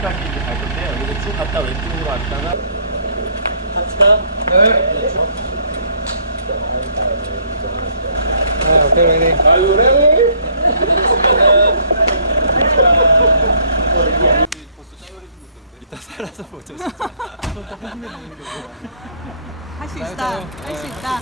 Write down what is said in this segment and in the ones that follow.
반대까지 이제 갈 건데요. 여기서 쭉 갔다 왼쪽으로 왔다가 갑시다. 네. 오케이, ready. Are you ready? 이따 살아서 보자. 할 수 있다. 할 수 있다.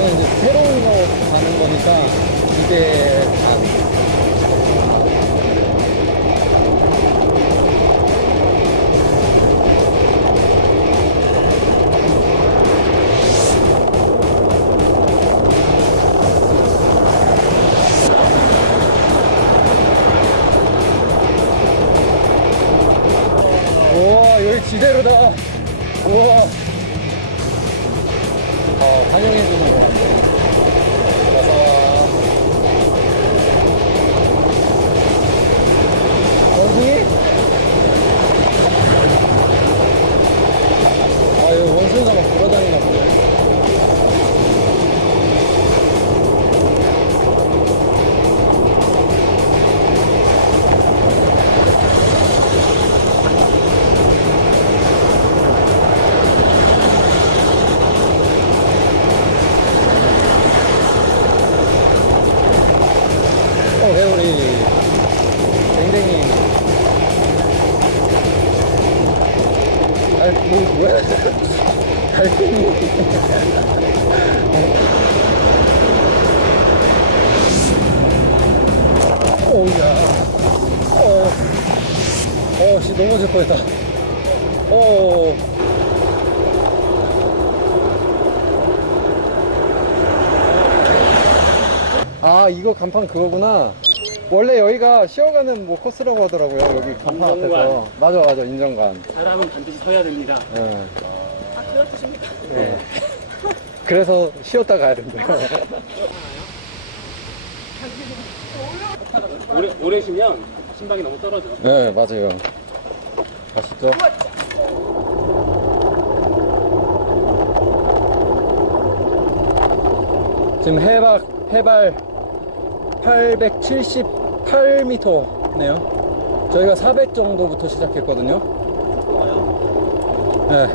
저는 이제 새로운 거 가는 거니까 이게 반. 우와, 여기 지대로다. 우와. 환영해주는 거 같네. 어서와. 어디? 아, 여기 원숭이가 막 돌아다니나 보네. 회오리 댕댕이 뭐야 달팽이 오야 씨 넘어질 뻔했다. 아, 이거 간판 그거구나. 원래 여기가 쉬어가는 뭐 코스라고 하더라고요. 여기 간판 앞에서. 맞아, 인정관. 사람은 반드시 서야 됩니다. 네. 아, 그런 뜻입니까? 네. 그래서 쉬었다 가야 된대요. 오래 쉬면 심박이 너무 떨어져. 네, 맞아요. 아시죠? 지금 해발 878m네요. 저희가 400 정도부터 시작했거든요. 네.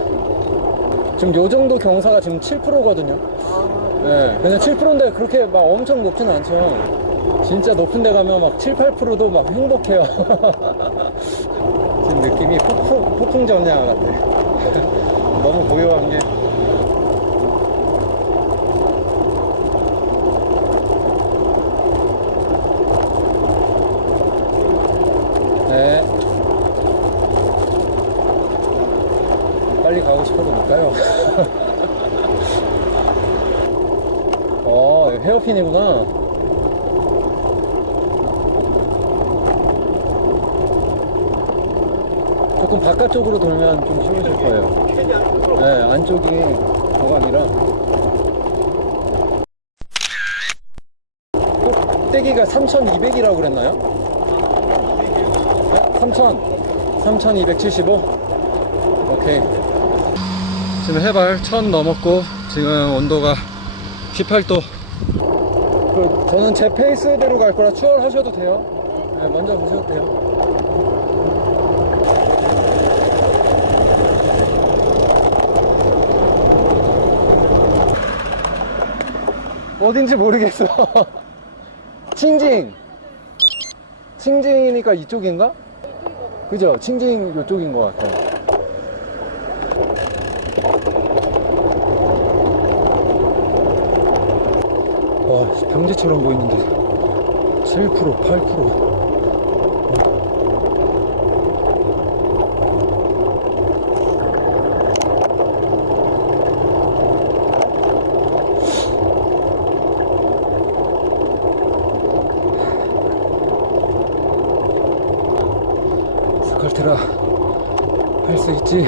지금 요 정도 경사가 지금 7%거든요. 네. 그냥 7%인데 그렇게 막 엄청 높지는 않죠. 진짜 높은 데 가면 막 7, 8%도 막 행복해요. 지금 느낌이 폭풍 전야 같아. 너무 고요한 게. 네. 빨리 가고 싶어도 못 가요. 헤어핀이구나. 조금 바깥쪽으로 돌면 좀 쉬우실 거예요. 네, 안쪽이 도감이라. 꼭대기가 3200이라고 그랬나요? 네? 3275? 오케이. 지금 해발 1000 넘었고, 지금 온도가 18도. 저는 제 페이스대로 갈 거라 추월하셔도 돼요. 네, 먼저 가셔도 돼요. 어딘지 모르겠어. 칭징이니까 이쪽인가? 그죠? 칭징 이쪽인 것 같아요. 병지처럼 보이는데 7% 8%. 스컬트라 할 수 있지?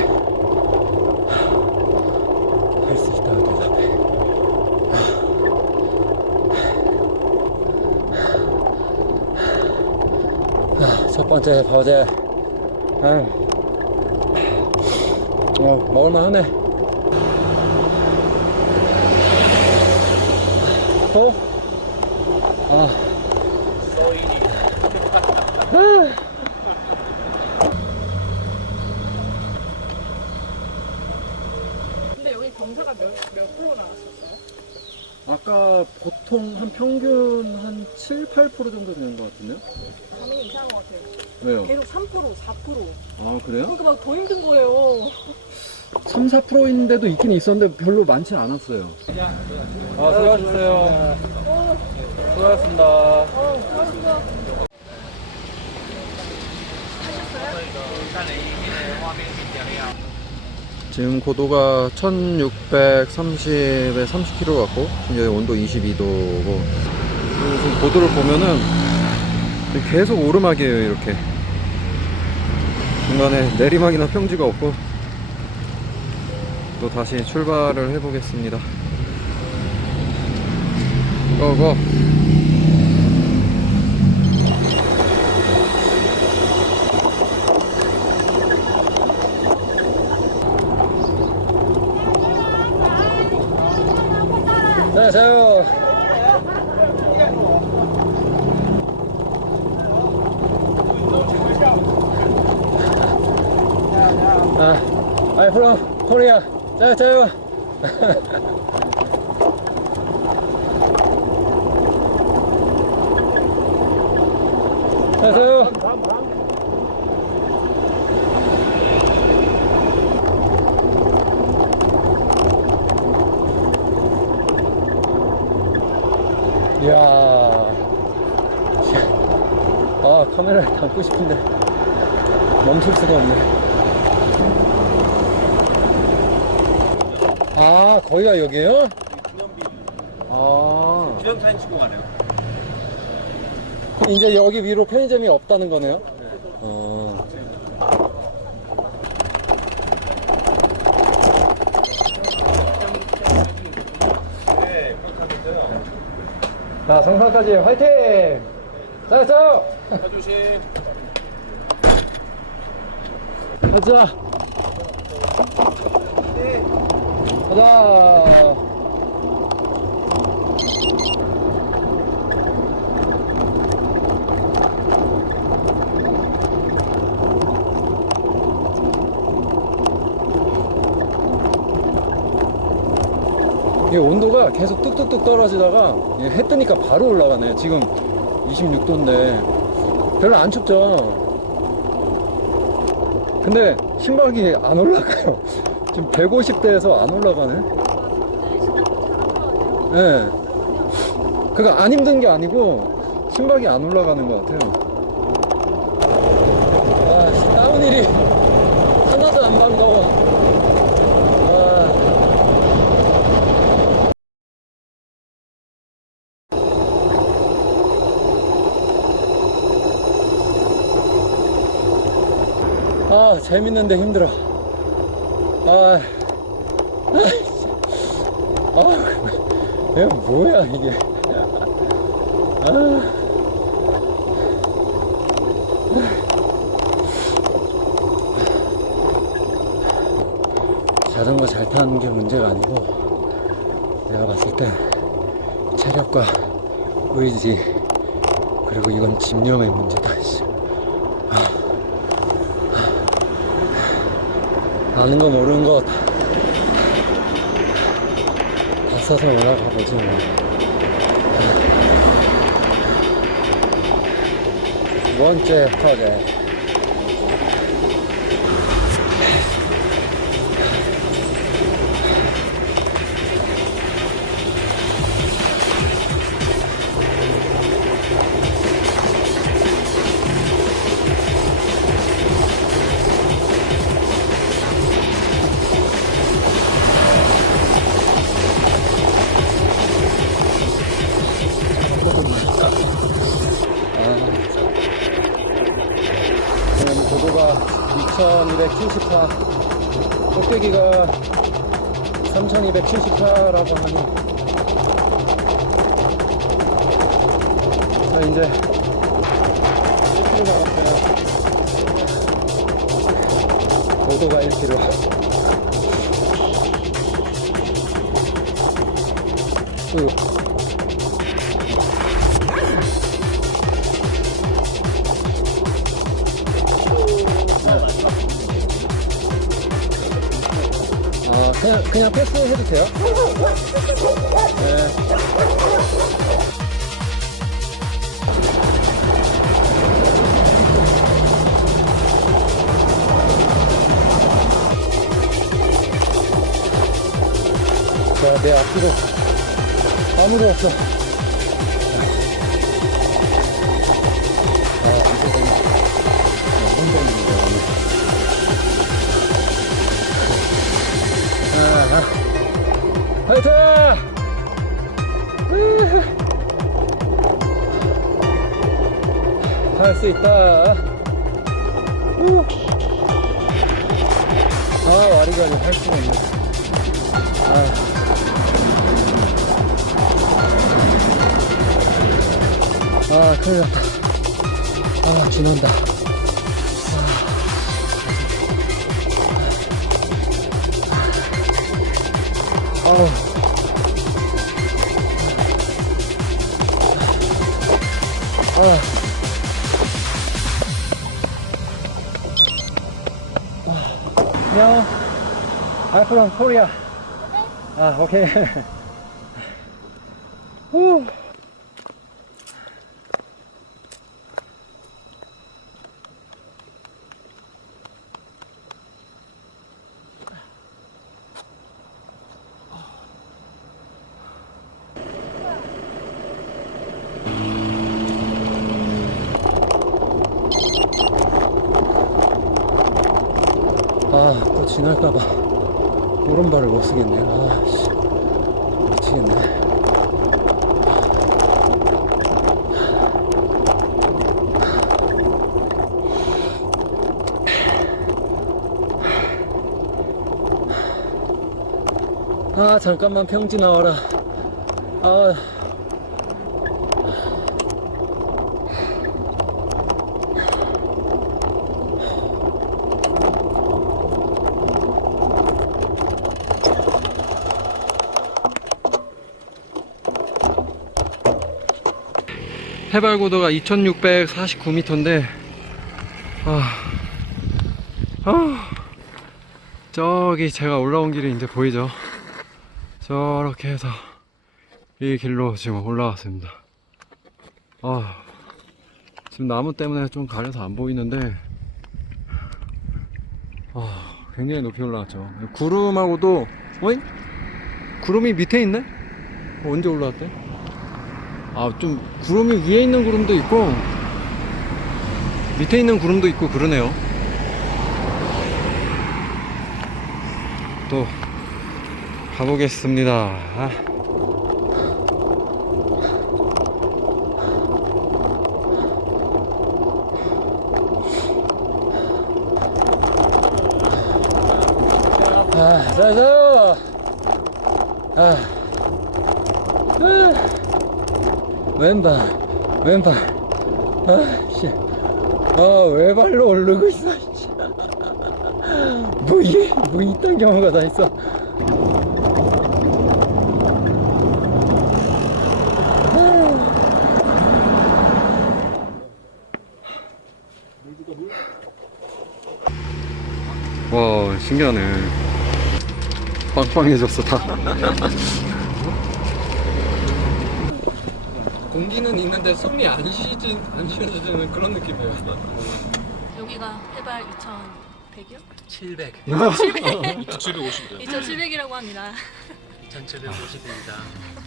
할 수 있다고 대답해. 첫 번째 버제. 먹을만 하네. 근데 여기 경사가 몇 프로 나왔었어요? 아까 보통 한 평균 한 7, 8% 정도 되는 것 같은데요? 반응이 이상한 것 같아요. 왜요? 계속 3%, 4%. 아, 그래요? 그러니까 막 더 힘든 거예요. 3, 4%인데도 있긴 있었는데 별로 많지 않았어요. 수고하셨어요. 수고하셨습니다. 고맙습니다. 지금 고도가 1630에 30km 같고 지금 여기 온도 22도고 지금 고도를 보면은 계속 오르막이에요. 이렇게 중간에 내리막이나 평지가 없고 또 다시 출발을 해보겠습니다. 고고. 안녕하세요. I'm from Korea. 안녕하세요. 안녕하세요. 이야, 카메라에 담고 싶은데 멈출 수가 없네. 거기가 여기에요? 주영사진 찍고 가네요. 그럼 이제 여기 위로 편의점이 없다는 거네요? 네, 그렇다면서요. 자, 정상까지 화이팅! 잘했어! 조심. 가자! 가자! 이게 온도가 계속 뚝뚝뚝 떨어지다가 해 뜨니까 바로 올라가네. 지금 26도인데 별로 안 춥죠. 근데 심박이 안 올라가요. 지금 150대에서 안 올라가네. 네. 그러니까 안 힘든 게 아니고 심박이 안 올라가는 것 같아요. 다운힐이 하나도 안 반가워. 재밌는데 힘들어. 이거 뭐야 이게. 자전거 잘 타는 게 문제가 아니고 내가 봤을 때 체력과 의지 그리고 이건 집념의 문제다. 아는 거 모르는 거 다 써서 올라가 보지 뭐. 두 번째 프로젝트. 3270파, 꼭대기가 3270파라고 하니, 자, 이제 1km 남았어요. 고도가 1km. 그냥 패스해도 돼요? 네. 자, 내 앞으로 아무도 없어. 화이팅! 할 수 있다. 와리가리 할 수가 없네. 큰일 났다. 지난다. 안녕. I'm from Korea. 오케이. 후. 또 지날까봐 오른발을 못 쓰겠네. 미치겠네. 잠깐만 평지 나와라. 해발 고도가 2649m인데 저기 제가 올라온 길이 이제 보이죠? 저렇게 해서 이 길로 지금 올라왔습니다. 지금 나무 때문에 좀 가려서 안 보이는데 굉장히 높이 올라왔죠. 구름하고도 구름이 밑에 있네? 언제 올라왔대? 좀 구름이 위에 있는 구름도 있고 밑에 있는 구름도 있고 그러네요. 또 가보겠습니다. 자자. 왼발. 외발로 오르고 있어. 뭐 이딴 경우가 다 있어. 와, 신기하네. 빵빵해졌어 다. 공기는 있는데 숨이 안 쉬어지는 그런 느낌이에요. 여기가 해발 2100이요? 700. 2700이라고 합니다. 2750입니다.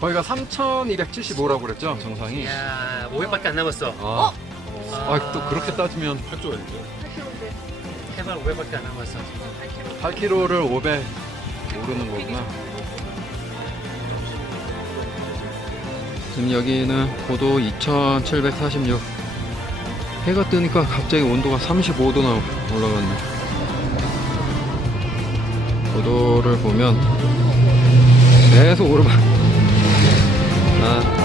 거기가 3275라고 그랬죠, 정상이? 야, 500밖에 안 남았어. 또 그렇게 따지면 8km인데. 해발 500밖에 안 남았어. 8km를 500 오르는 거구나. 지금 여기는 고도 2746. 해가 뜨니까 갑자기 온도가 35도 올라갔네. 고도를 보면 계속 오르막. 아.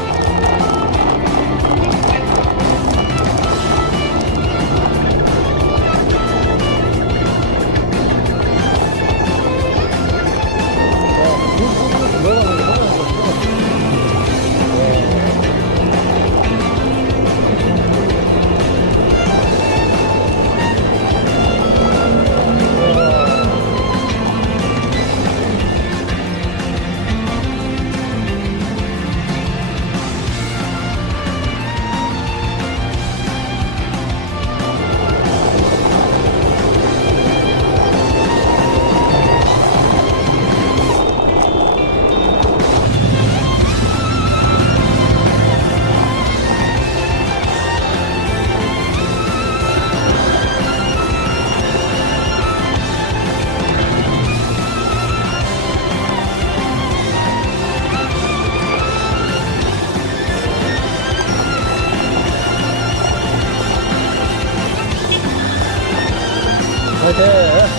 오케이.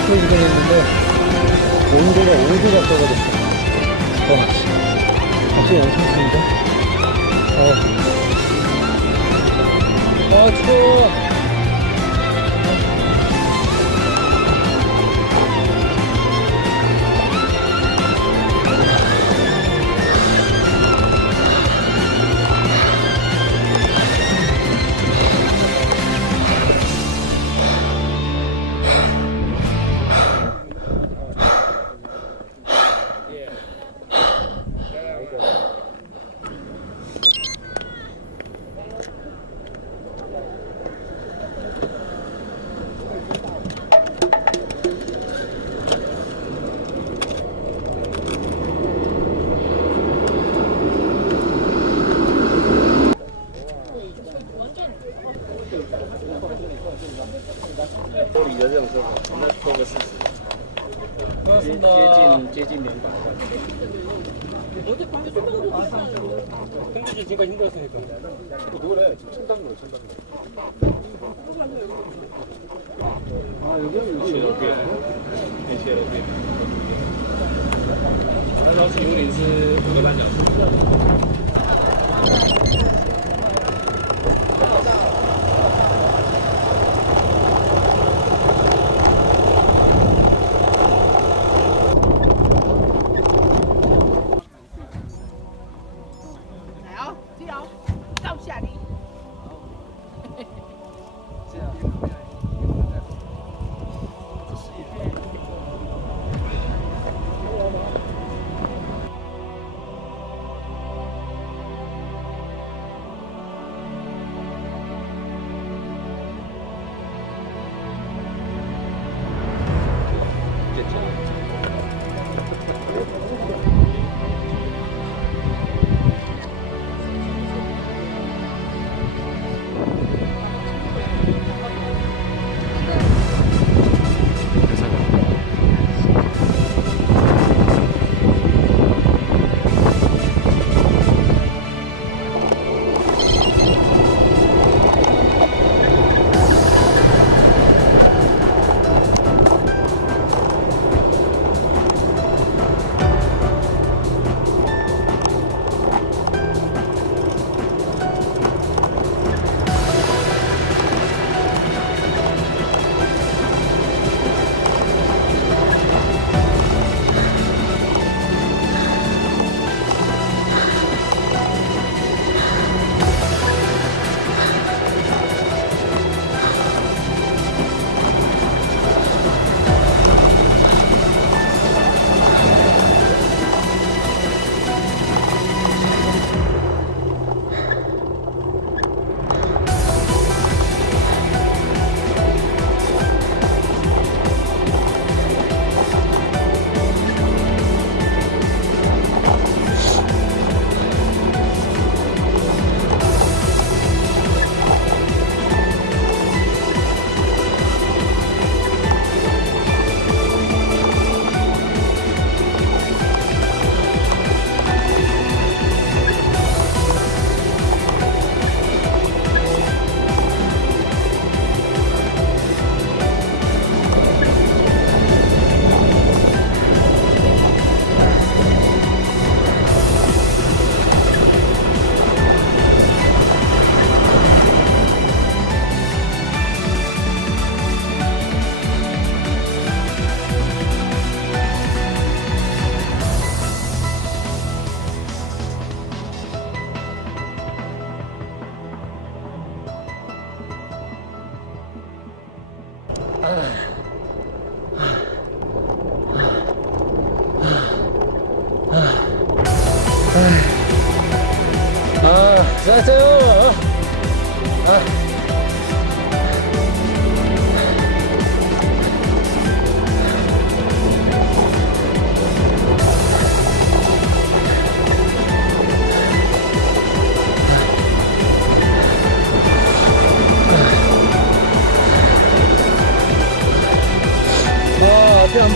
이동했는데 온도가 5도 가까이가 됐어. 갑자기 엄청 추운데? 추워. 고맙습니다.接近年版。 어제 밤에 술먹으러 왔어. 힘들지, 지금까지 힘들었으니까. 노래, 천당로. 아, 여기.他说是幽灵是5个半小时。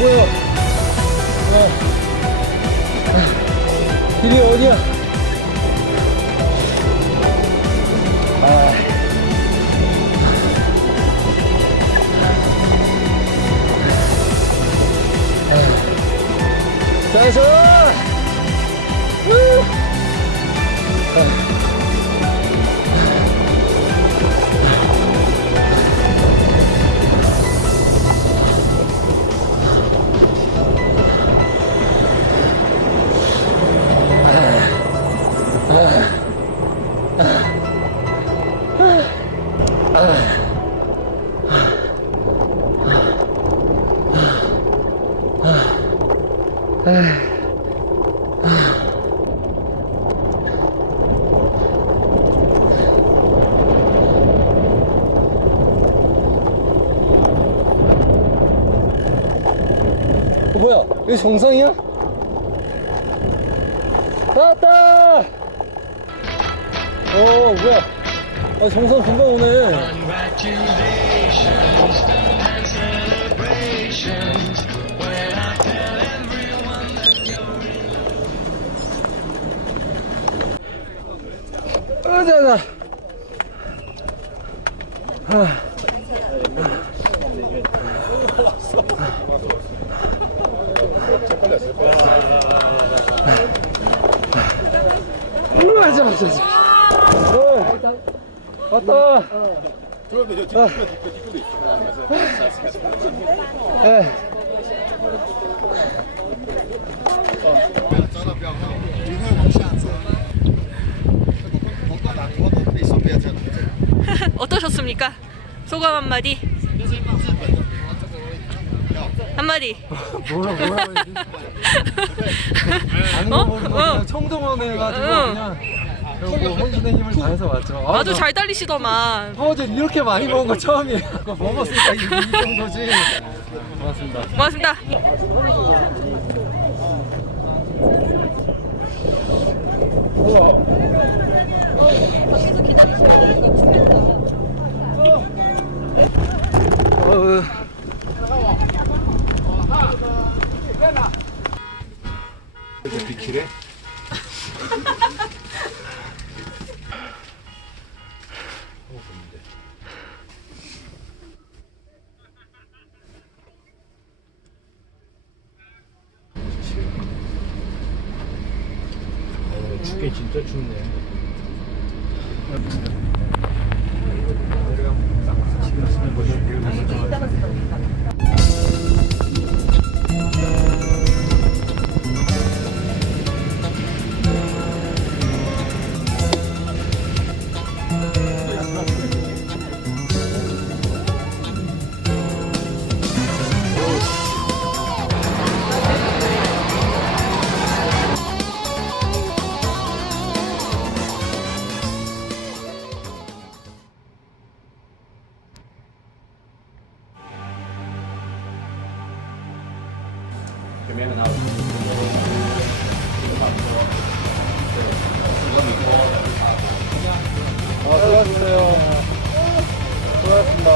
보여. 길이 어디야? 자서 뭐야? 여기 정상이야? 나왔다! 뭐야? 정상 금방 오네. 자자. 왔다. 어떠셨습니까? 소감 한마디. 한마디. 뭐야? 아는 거 모르고 그냥 청동원에 해가지고 그냥 그리고 혼신의 힘을 다해서 왔죠. 아주 잘 달리시더만. 어제 이렇게 많이 먹은 거 처음이에요. 그거 먹었으니까 이 정도지. 고맙습니다. 고맙습니다. 우와. 밖에서 기다리셔야 되는 거 죽겠다. 비키래? 춥게 진짜 춥네. 그러면은 하고 수고하셨어요. 수고하셨습니다.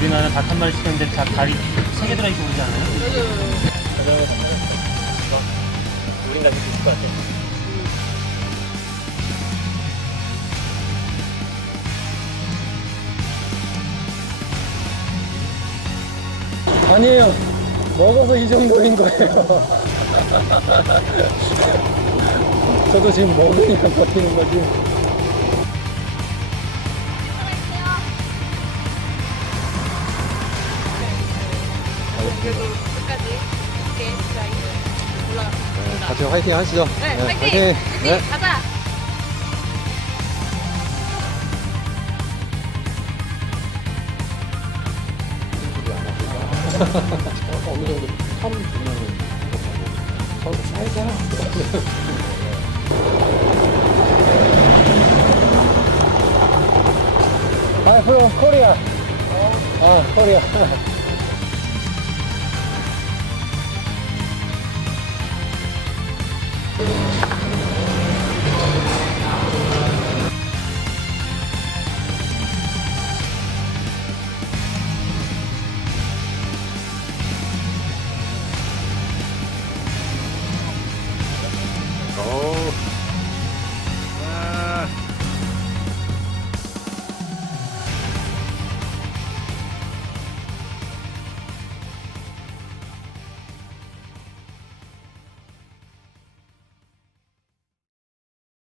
우리나라는 닭 한 마리 시켰는데 닭 다리 3개 들어있고 그러지 않아요? 맞아요. 우린 같이 있을 것 같아. 아니에요. 먹어서 이 정도인 거예요. 저도 지금 먹으니까 버티는 거지. 그래도 끝까지 이렇게 잘 올라갔습니다. 같이 화이팅 하시죠. 네, 화이팅! 화이팅! 화이팅! 가자! 어느 정도 텀 주면은 살살. I'm from Korea. Korea.